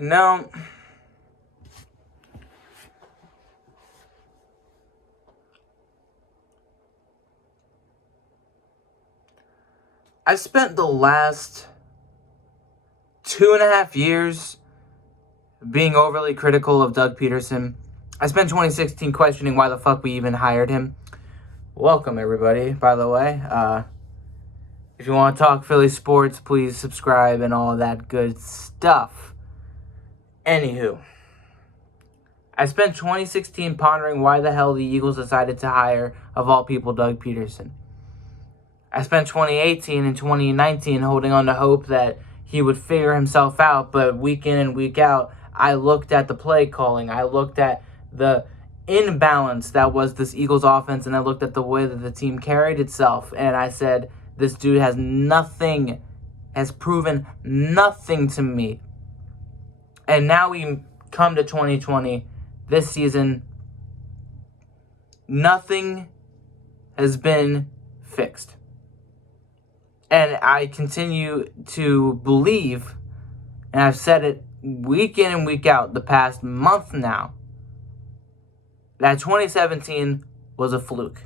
No. I spent the last 2.5 years being overly critical of Doug Pederson. I spent 2016 questioning why the fuck we even hired him. Welcome, everybody, by the way. If you want to talk Philly sports, please subscribe and all that good stuff. Anywho, I spent 2016 pondering why the hell the Eagles decided to hire, of all people, Doug Pederson. I spent 2018 and 2019 holding on to hope that he would figure himself out, but week in and week out, I looked at the play calling. I looked at the imbalance that was this Eagles offense, and I looked at the way that the team carried itself, and I said, this dude has proven nothing to me. And now we come to 2020, this season, nothing has been fixed. And I continue to believe, and I've said it week in and week out the past month now, that 2017 was a fluke.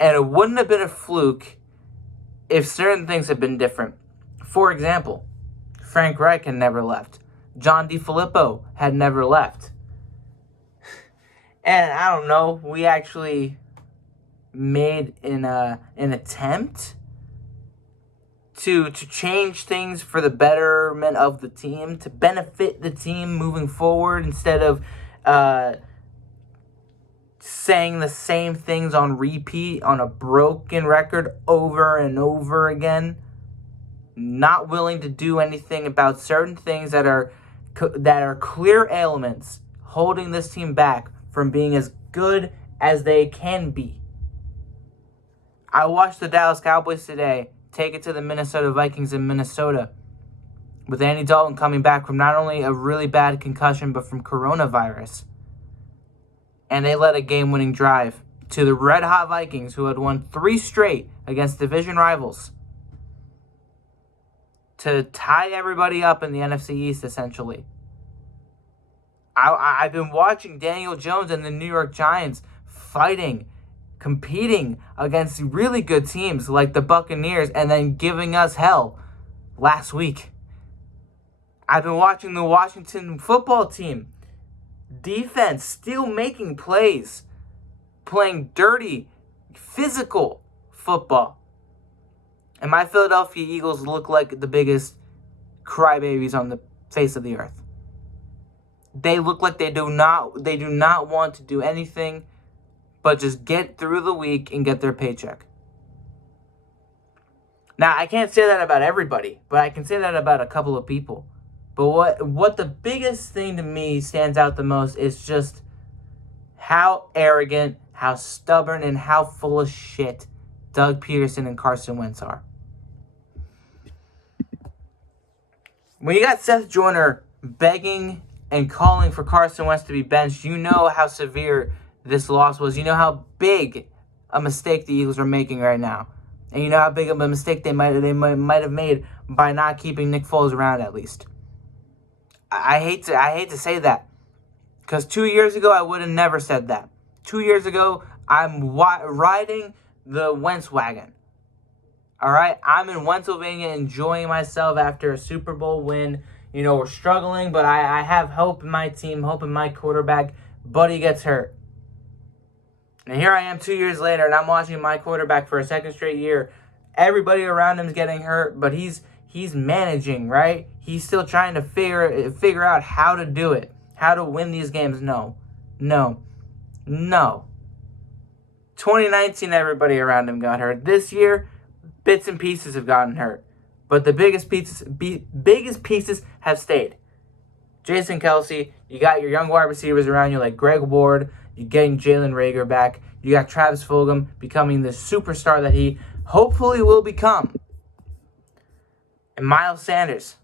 And it wouldn't have been a fluke if certain things had been different. For example, Frank Reich had never left. John DeFilippo had never left. And I don't know, we actually made an attempt to change things for the betterment of the team, to benefit the team moving forward, instead of saying the same things on repeat on a broken record over and over again. Not willing to do anything about certain things that are clear ailments holding this team back from being as good as they can be. I watched the Dallas Cowboys today take it to the Minnesota Vikings in Minnesota, with Andy Dalton coming back from not only a really bad concussion, but from coronavirus. And they led a game-winning drive to the red-hot Vikings, who had won 3 straight against division rivals, to tie everybody up in the NFC East, essentially. I've been watching Daniel Jones and the New York Giants competing against really good teams like the Buccaneers, and then giving us hell last week. I've been watching the Washington football team defense still making plays, playing dirty, physical football. And my Philadelphia Eagles look like the biggest crybabies on the face of the earth. They look like they do not want to do anything but just get through the week and get their paycheck. Now, I can't say that about everybody, but I can say that about a couple of people. But what the biggest thing to me stands out the most is just how arrogant, how stubborn, and how full of shit Doug Pederson and Carson Wentz are. When you got Seth Joyner begging and calling for Carson Wentz to be benched, you know how severe this loss was. You know how big a mistake the Eagles are making right now. And you know how big of a mistake they might have made by not keeping Nick Foles around, at least. I hate to say that, because 2 years ago I would have never said that. 2 years ago, I'm riding the Wentz wagon. All right, I'm in Pennsylvania enjoying myself after a Super Bowl win. You know, we're struggling, but I have hope in my team, hope in my quarterback. Buddy gets hurt. And here I am 2 years later, and I'm watching my quarterback for a second straight year. Everybody around him is getting hurt, but he's managing, right? He's still trying to figure out how to do it, how to win these games. No. 2019, everybody around him got hurt. This year, bits and pieces have gotten hurt, but the biggest pieces have stayed. Jason Kelce, you got your young wide receivers around you like Greg Ward. You're getting Jalen Reagor back. You got Travis Fulgham becoming the superstar that he hopefully will become. And Miles Sanders,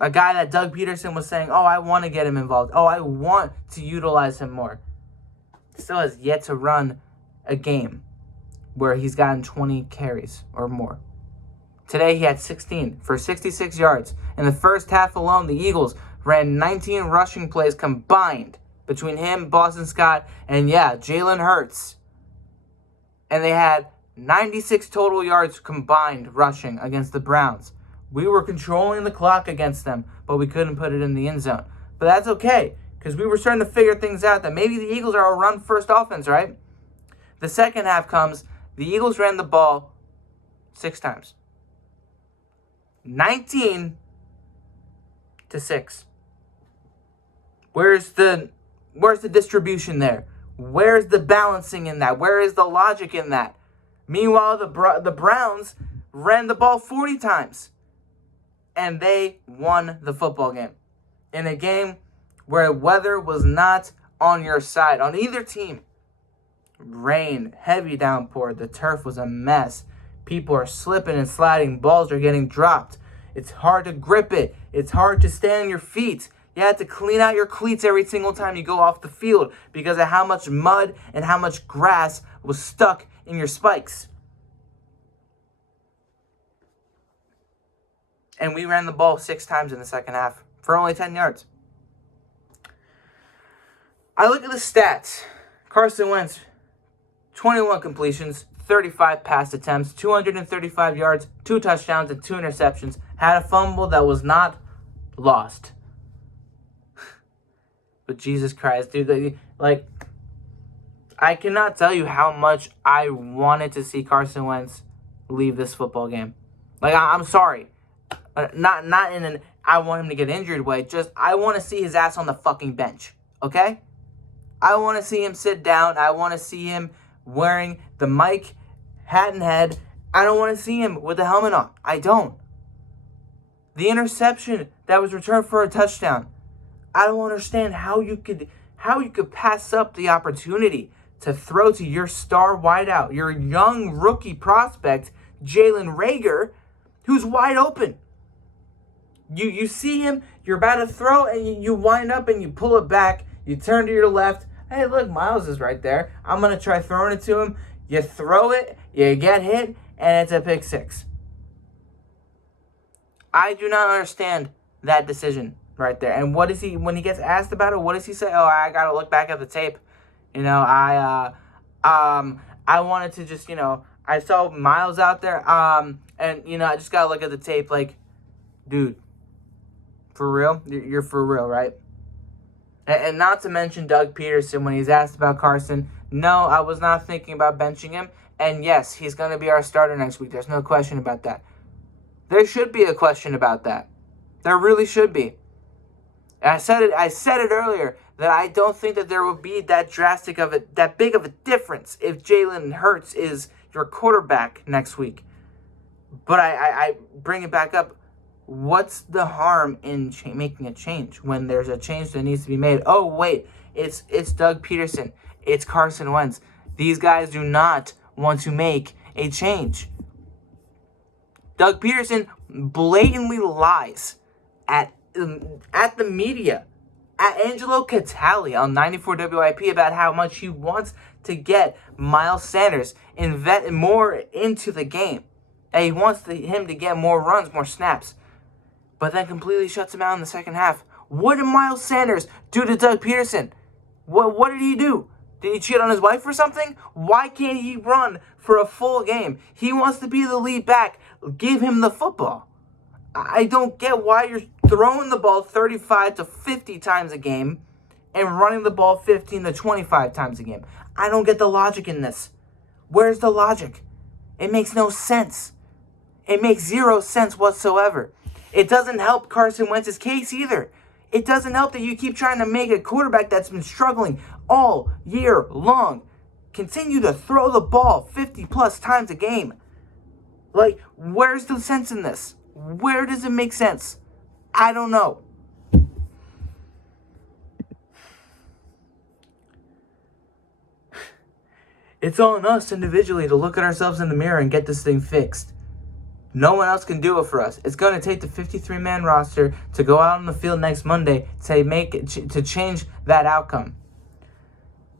a guy that Doug Pederson was saying, oh, I want to get him involved. Oh, I want to utilize him more. Still has yet to run a game where he's gotten 20 carries or more. Today he had 16 for 66 yards. In the first half alone, the Eagles ran 19 rushing plays combined between him, Boston Scott, and Jalen Hurts. And they had 96 total yards combined rushing against the Browns. We were controlling the clock against them, but we couldn't put it in the end zone. But that's okay, because we were starting to figure things out that maybe the Eagles are a run-first offense, right? The second half comes, the Eagles ran the ball 6 times. 19-6. Where's the distribution there? Where's the balancing in that? Where is the logic in that? Meanwhile, the Browns ran the ball 40 times. And they won the football game. In a game where weather was not on your side, on either team. Rain, heavy downpour, the turf was a mess. People are slipping and sliding, balls are getting dropped. It's hard to grip it. It's hard to stay on your feet. You have to clean out your cleats every single time you go off the field because of how much mud and how much grass was stuck in your spikes. And we ran the ball 6 times in the second half for only 10 yards. I look at the stats. Carson Wentz, 21 completions, 35 pass attempts, 235 yards, 2 touchdowns, and 2 interceptions. Had a fumble that was not lost. But Jesus Christ, dude, like, I cannot tell you how much I wanted to see Carson Wentz leave this football game. Like, I'm sorry. Not in an I want him to get injured way. Just I want to see his ass on the fucking bench. Okay? I want to see him sit down. I want to see him wearing the mic, hat and head. I don't want to see him with the helmet on. I don't. The interception that was returned for a touchdown. I don't understand how you could pass up the opportunity to throw to your star wideout, your young rookie prospect, Jalen Reagor, who's wide open. You see him, you're about to throw, and you wind up and you pull it back. You turn to your left. Hey, look, Miles is right there. I'm going to try throwing it to him. You throw it, you get hit, and it's a pick 6. I do not understand that decision right there. And what is he, when he gets asked about it, what does he say? Oh, I got to look back at the tape. You know, I wanted to just, I saw Miles out there, and, I just got to look at the tape. Like, dude, for real? You're for real, right? And not to mention Doug Pederson, when he's asked about Carson, no, I was not thinking about benching him. And yes, he's going to be our starter next week. There's no question about that. There should be a question about that. There really should be. And I said it earlier, that I don't think that there will be that big of a difference if Jalen Hurts is your quarterback next week. But I bring it back up. What's the harm in making a change when there's a change that needs to be made? Oh, wait, it's Doug Pederson. It's Carson Wentz. These guys do not want to make a change. Doug Pederson blatantly lies at the media, at Angelo Catali on 94 WIP about how much he wants to get Miles Sanders more into the game. And he wants him to get more runs, more snaps. But then completely shuts him out in the second half. What did Miles Sanders do to Doug Pederson? What did he do? Did he cheat on his wife or something? Why can't he run for a full game? He wants to be the lead back. Give him the football. I don't get why you're throwing the ball 35 to 50 times a game and running the ball 15 to 25 times a game. I don't get the logic in this. Where's the logic? It makes no sense. It makes 0 sense whatsoever. It doesn't help Carson Wentz's case either. It doesn't help that you keep trying to make a quarterback that's been struggling all year long continue to throw the ball 50 plus times a game. Like, where's the sense in this? Where does it make sense? I don't know. It's on us individually to look at ourselves in the mirror and get this thing fixed. No one else can do it for us. It's going to take the 53-man roster to go out on the field next Monday to change that outcome.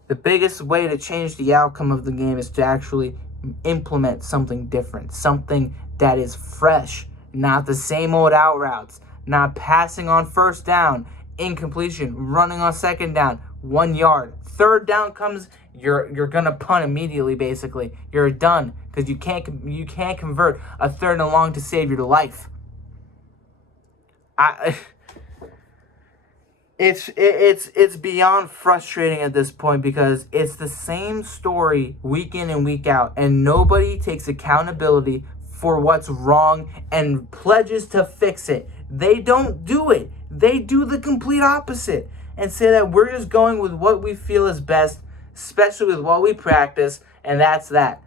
The biggest way to change the outcome of the game is to actually implement something different, something that is fresh, not the same old out routes, not passing on first down, incompletion, running on second down, 1 yard. Third down comes, you're gonna punt immediately. Basically, you're done because you can't convert a third and long to save your life. It's beyond frustrating at this point because it's the same story week in and week out, and nobody takes accountability for what's wrong and pledges to fix it. They don't do it. They do the complete opposite and say that we're just going with what we feel is best, especially with what we practice, and that's that.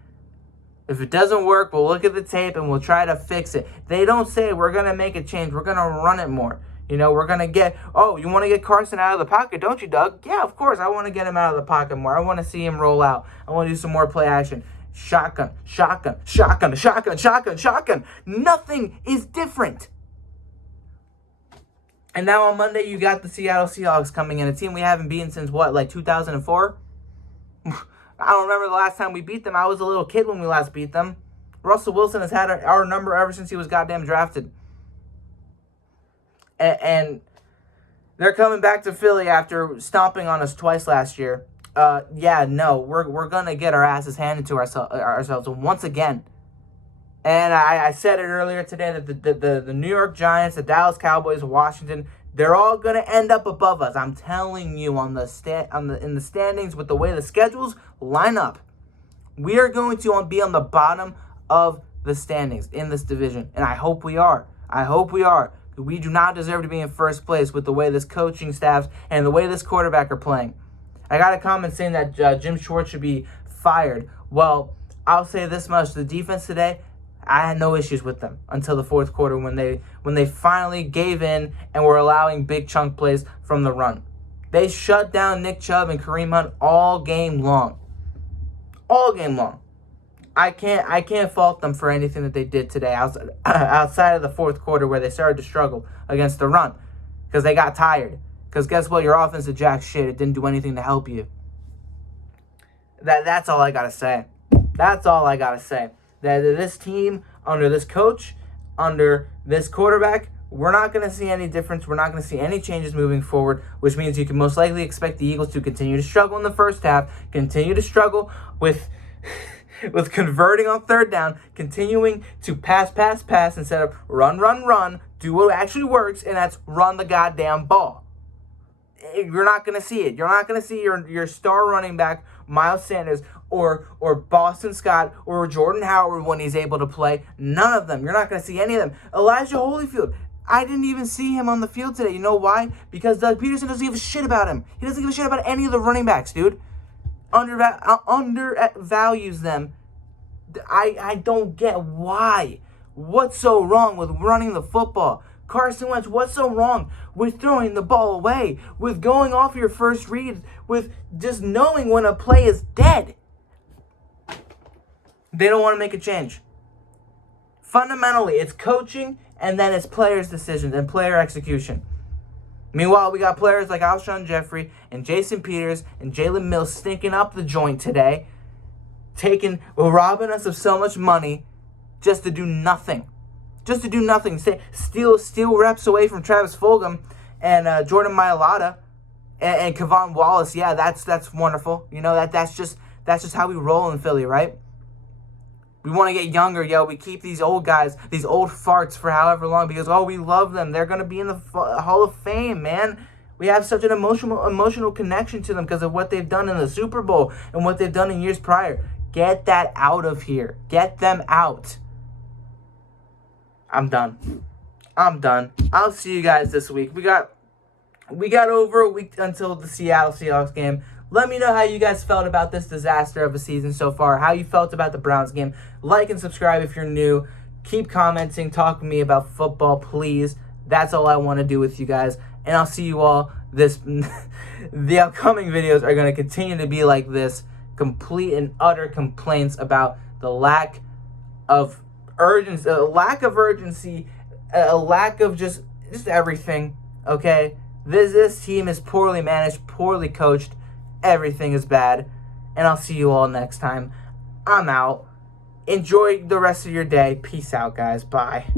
If it doesn't work, we'll look at the tape and we'll try to fix it. They don't say we're going to make a change. We're going to run it more. We're going to get, you want to get Carson out of the pocket, don't you, Doug? Yeah, of course. I want to get him out of the pocket more. I want to see him roll out. I want to do some more play action. Shotgun, shotgun, shotgun, shotgun, shotgun, shotgun. Nothing is different. And now on Monday, you got the Seattle Seahawks coming in, a team we haven't beaten since, 2004? I don't remember the last time we beat them. I was a little kid when we last beat them. Russell Wilson has had our number ever since he was goddamn drafted. And they're coming back to Philly after stomping on us twice last year. We're going to get our asses handed to ourselves once again. And I said it earlier today that the New York Giants, the Dallas Cowboys, Washington, they're all going to end up above us. I'm telling you, in the standings with the way the schedules line up, we are going to be on the bottom of the standings in this division. And I hope we are. We do not deserve to be in first place with the way this coaching staff and the way this quarterback are playing. I got a comment saying that Jim Schwartz should be fired. Well, I'll say this much. The defense today, I had no issues with them until the fourth quarter when they finally gave in and were allowing big chunk plays from the run. They shut down Nick Chubb and Kareem Hunt all game long. All game long. I can't fault them for anything that they did today outside of the fourth quarter where they started to struggle against the run because they got tired. Because guess what? Your offense is jack shit. It didn't do anything to help you. That's all I got to say. That's all I got to say. That this team, under this coach, under this quarterback, we're not going to see any difference. We're not going to see any changes moving forward, which means you can most likely expect the Eagles to continue to struggle in the first half, continue to struggle with converting on third down, continuing to pass instead of run, do what actually works, and that's run the goddamn ball. You're not going to see it. You're not going to see your star running back, Miles Sanders, or Boston Scott, or Jordan Howard when he's able to play. None of them. You're not going to see any of them. Elijah Holyfield, I didn't even see him on the field today. You know why? Because Doug Pederson doesn't give a shit about him. He doesn't give a shit about any of the running backs, dude. Undervalues them. I don't get why. What's so wrong with running the football? Carson Wentz, what's so wrong with throwing the ball away, with going off your first read, with just knowing when a play is dead? They don't want to make a change. Fundamentally, it's coaching and then it's players' decisions and player execution. Meanwhile, we got players like Alshon Jeffrey and Jason Peters and Jalen Mills stinking up the joint today, robbing us of so much money just to do nothing. Just to do nothing. Steal reps away from Travis Fulgham and Jordan Mailata and Kevon Wallace. Yeah, that's wonderful. You know, that's just how we roll in Philly, right? We want to get younger, yo. We keep these old guys, these old farts for however long because, we love them. They're going to be in the Hall of Fame, man. We have such an emotional connection to them because of what they've done in the Super Bowl and what they've done in years prior. Get that out of here. Get them out. I'm done. I'll see you guys this week. We got over a week until the Seattle Seahawks game. Let me know how you guys felt about this disaster of a season so far, how you felt about the Browns game. Like and subscribe if you're new. Keep commenting, talk to me about football, please. That's all I want to do with you guys. And I'll see you all the upcoming videos are going to continue to be like this. Complete and utter complaints about the lack of urgency, a lack of just everything, okay? This team is poorly managed, poorly coached. Everything is bad. And I'll see you all next time. I'm out. Enjoy the rest of your day. Peace out, guys. Bye.